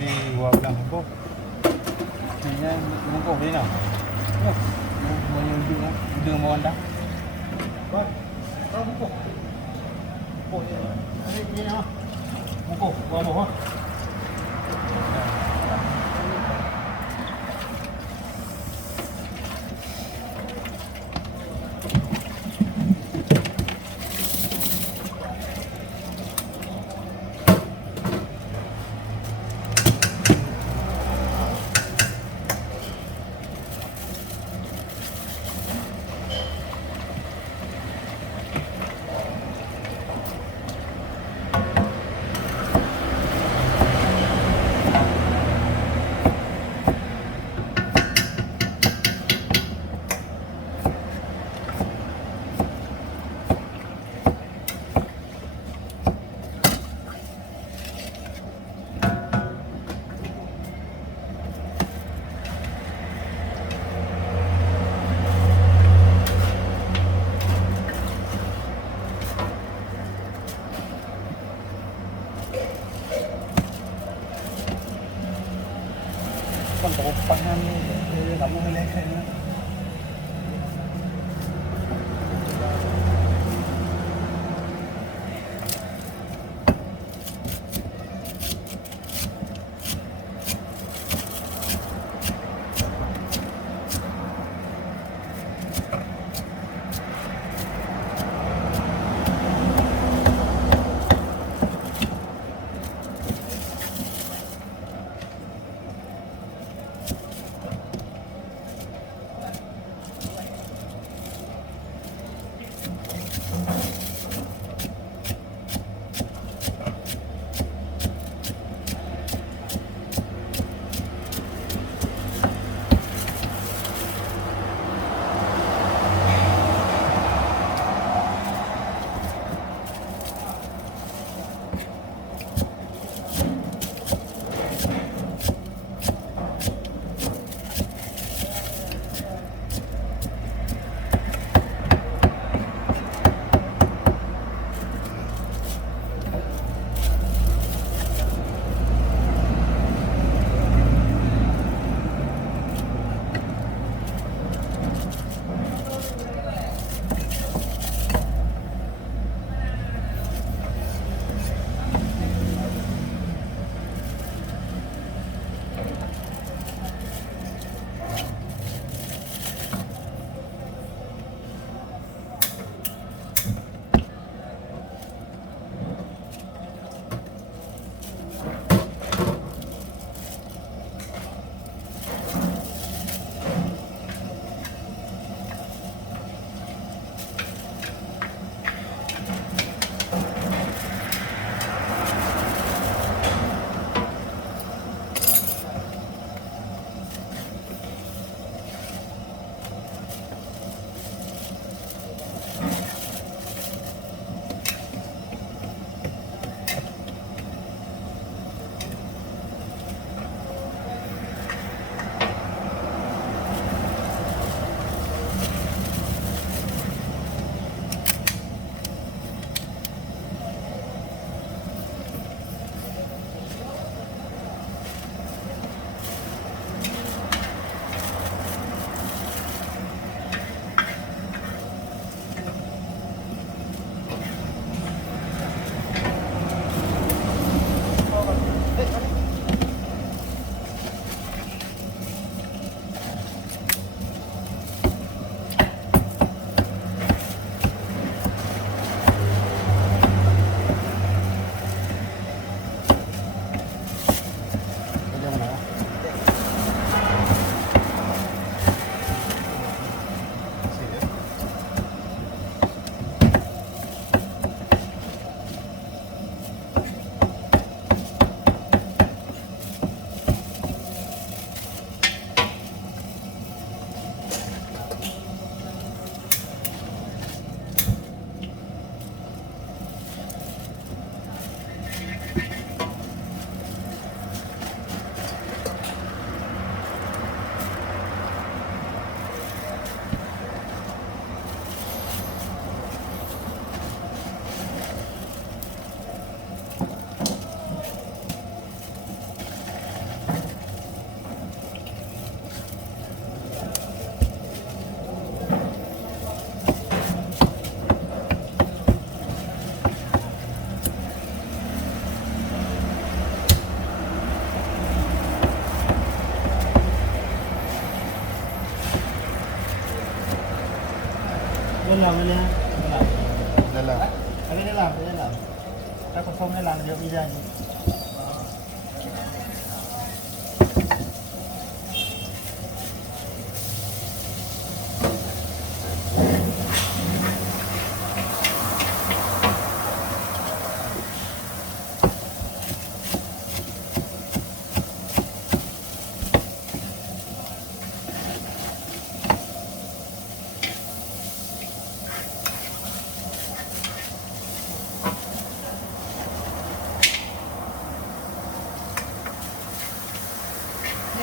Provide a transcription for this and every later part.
Si Wah bilang apa? Kayaknya mungkuk dia nak. Ya. Mau yang hidung mau anda. Wah. Kau mungkuk. Oh ya. Ini ah. Mungkuk. Wah bawah. Con có khoảng năm đóng hơi lên thêm nữa. làm lên đây làm ở đây làm ta còn không đây làm được đi ra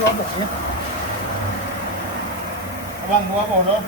mua bột nhé. Vâng, mua bột thôi.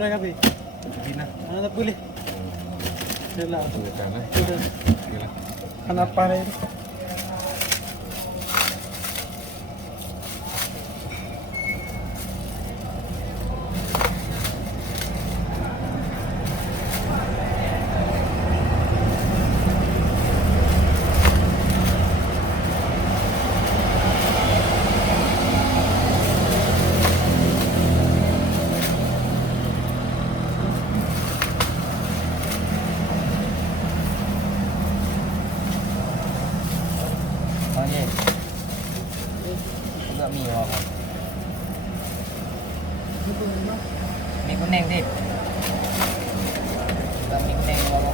Udah kapi. Bina. Mana tak boleh. Jelah. Sudah. Kenapa ni? Mie kuning Dip. Mie kuning mau.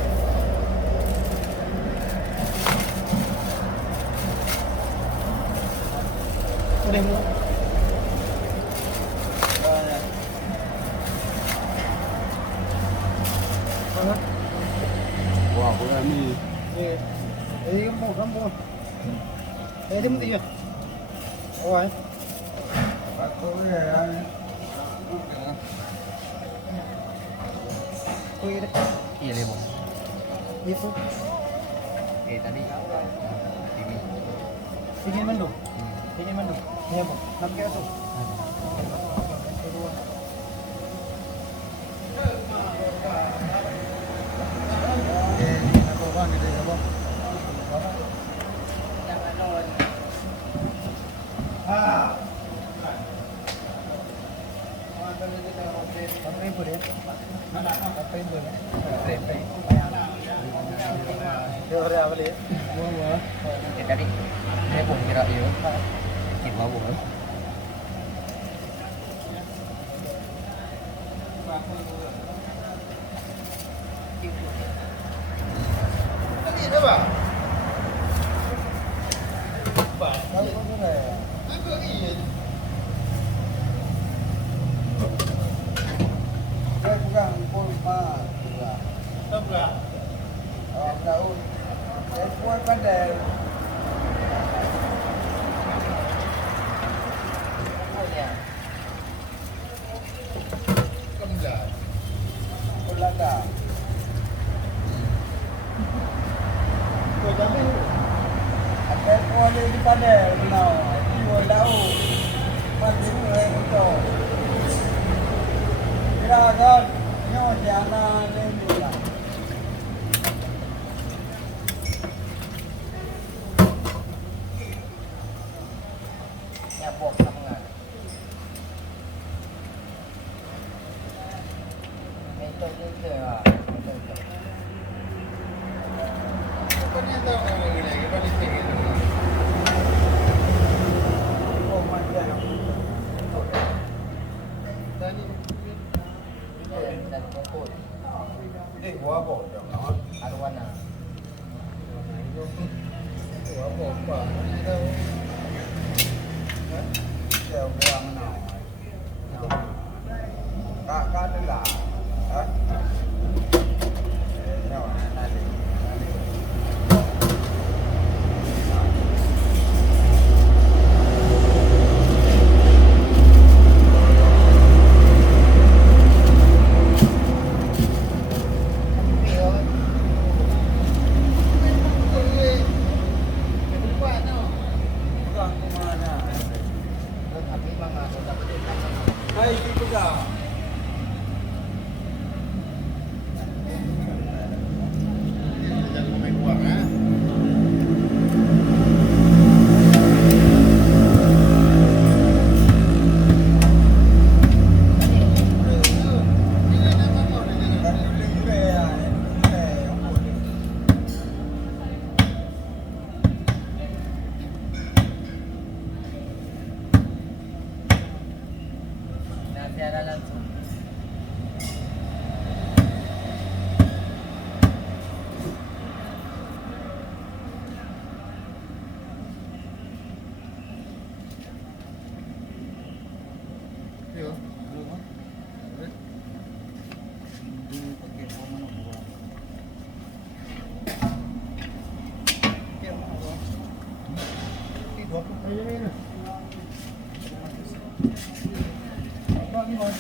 Udah mu. Wah, boleh mie. Ini kamu. Ini mesti ya. Oh, ay. Aku ya. Kuih deh. Iya deh, Bang. Itu. Tadi ini. Ingin mandu. Ingin mandu. Iya, Bang. Nak kaya tu. Tadi saya pun kira itu. Kita mau bukan? Ini apa? Apa? Tahu apa? Apa lagi? Buat pandai. Punya. Kemla. Kolaka. Kau jamin. Apa kau ada di pandai menau. Kau tahu. Pasti mulai kau. Kira kan. Nyo jangan ni lah. Nyapok sama nggak? Metode itu ya. Metode. Kau ni tahu kan lagi. Kau ni tinggi. Oh macam. Tadi. Dan kongkot. Gua apa? Arwana. Gua apa? Ni tahu. Theo quang nào cá đến là đó rồi này đi Hai, pegang. Jangan main uang, ha? Secara langsung. Yo, belum ah. Ini pakai mana buah? Pakai mana buah? Ini 20 aja ni. Apa ni bos?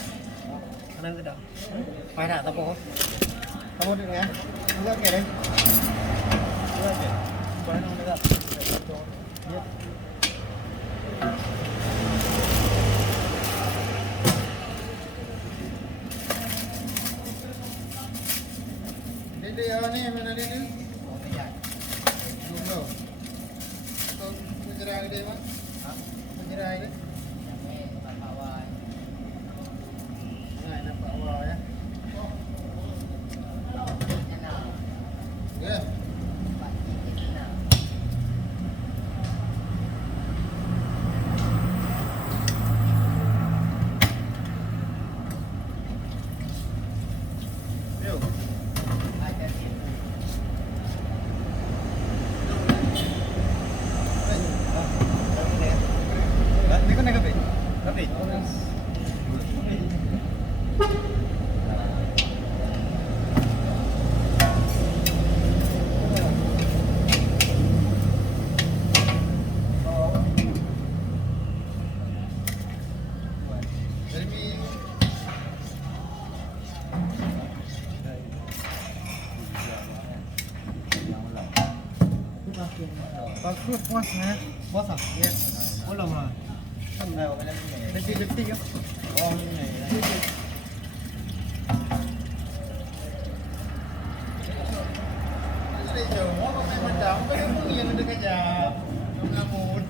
Kanan ke dah? Mai nak tapo. Kamu duduk ya. Enggak okey deh. Enggak okey. Mana dekat? Ya. Dia ni mana dia ni? Oh, tidak. Belum tahu. Kau penjerah dia mah? Ha? Penjerah dia. Ini kawan. Nah, nampak awal ya. Enak. Ya. Pak Cik enak. Yo. Ada dia. Ni kau nak kafe? Kafe. Bagus puas ya. Puas ah? Yes. Belum lah. Detik-detik ya. Oh ini. Jauh, apa main macam? Apa yang ada kejap? Ngamun.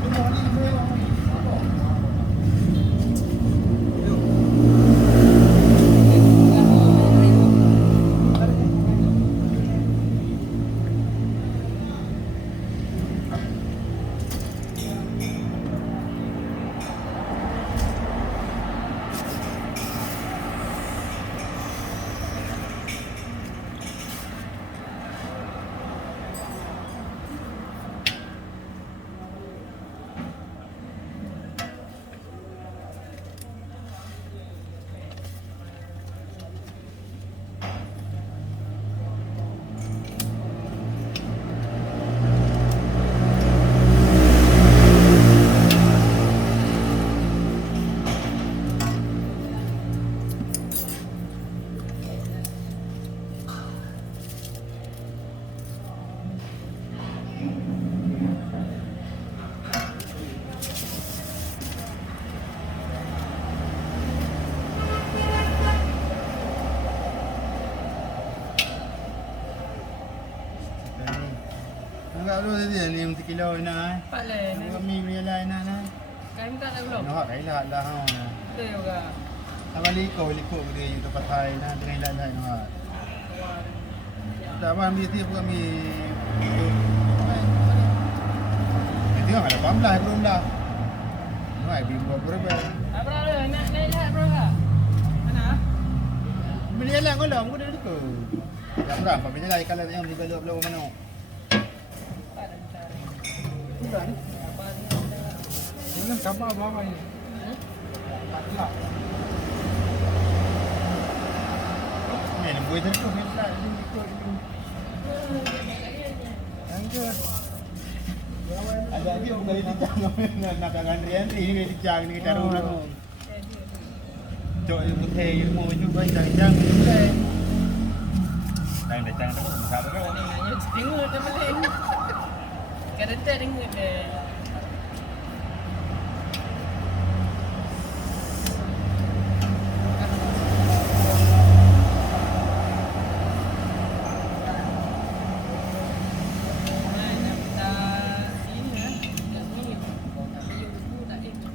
Good morning, bro. kat lu tadi ni 1 kilo nak eh. Paling ni. Kami beli lain nak nah. Kain tak ada belum? Nak kai lah dah ha. Betul juga. Abang liko dia you tempat Thai nah dengan lain nak. Dah abang mesti kami. Itu ada 18 belum dah. Mai beli berapa? Apa ada? Nak lihat bro kak? Mana? Beli lah kau lah, aku dah lupa. Tak berapa, beli lah ikan yang beli belum mana. Tak ada cari. Bukan. Apa ni? Ini sama apa ni? Lah. Ni boleh tentu ni tak ni ikut ni. Angkat. Ada dia bukan di Cang nak Andri ni di Cang ni kita rumah tu. Cok itu teh ilmu juga Cang tu boleh. Cang tu besar tu. Ni hanya dengar dah balik. Kadang-kadang dengar deh.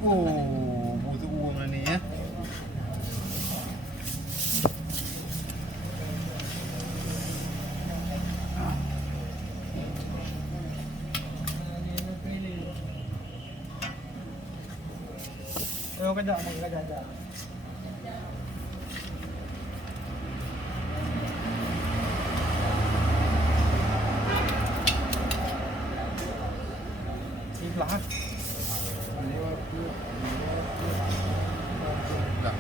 Oh, butuh uang ni ya. Kau kejap, mau kejap. Sebelah. Dah.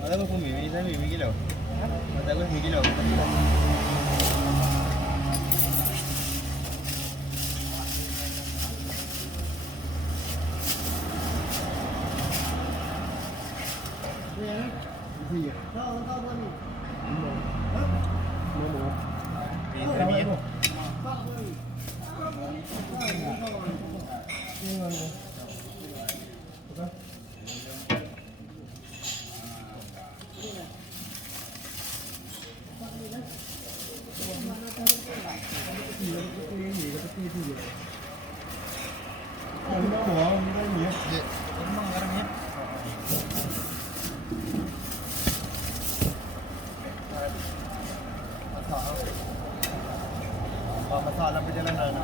Ada berapa mie? Saya mie kilo. Ada berapa kilo? Iya. Tahu apa ni? Momo. Ini mie. Memang sekarang ni. Masalah perjalanan.